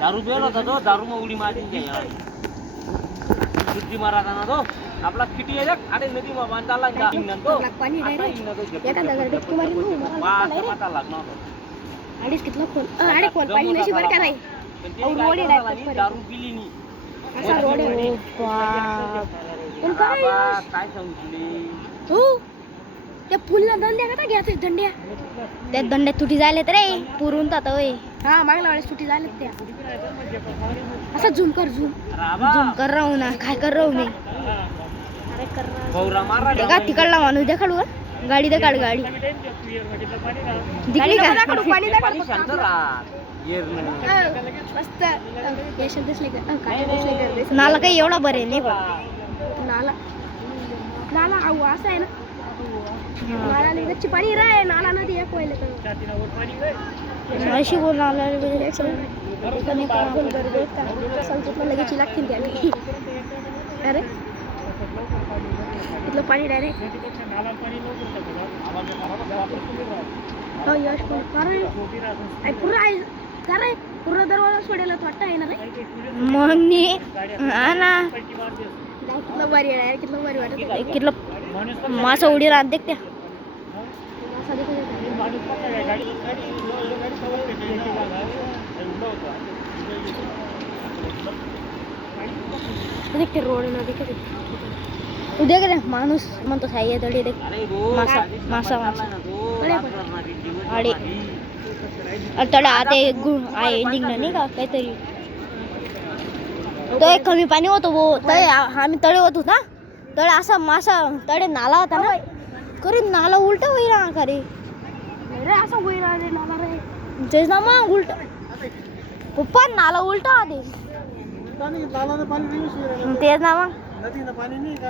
दारू पेल होता तो, दारू मग उडी मारली बुद्धी मारायचा ना तो आपला किती आहे अरे नदी मग बांधायला तो पाणी अडीच कितला खोल अरे खोल पाणी नशी बरं का नाही रोड आहे दारू पिली नाही असा रोड आहे पण काय हो त्या फुलला दंड्या का घ्यायचे दंड्या त्या दंड्या तुटी झालेत रे पुरून तात होय हा मागल्या वेळेस तुटी झालेत त्या असा झूम झूम कर राहू ना काय कर राहू मी का तिकडला माणूस देखाडू गाडी देखाड गाडी दिखली का पाणी नाला काही एवढा बरे नाही पण नाला नाला असं आहे ना नाला गच्ची पाणी राय नाला नदी एक व्हायला तर अशी कोण नाला लगेच लागतील त्या अरे इथलं पाणी डायरेक्ट हो यश पूर्ण दरवाजा सोडायला वाटतं आहे ना रे मग ना कितलं भारी आहे कितलं भारी वाटत कितलं मासा उडी राहत देख त्या देखते रोड ना देख उद्या का माणूस म्हणतो साई तळी देख मासा मासा मासा अरे तळे आता आहे निघणं नाही का काहीतरी तो एक कमी पाणी होतो वो तळे आम्ही तळे होतो ना तळे असा मासा तळे नाला होता ना खरी नाला उलट होईल ना खरी रे असं होईल रे नाला रे तेच ना मग उलट पप्पा नाला उलट आधी तेच ना मग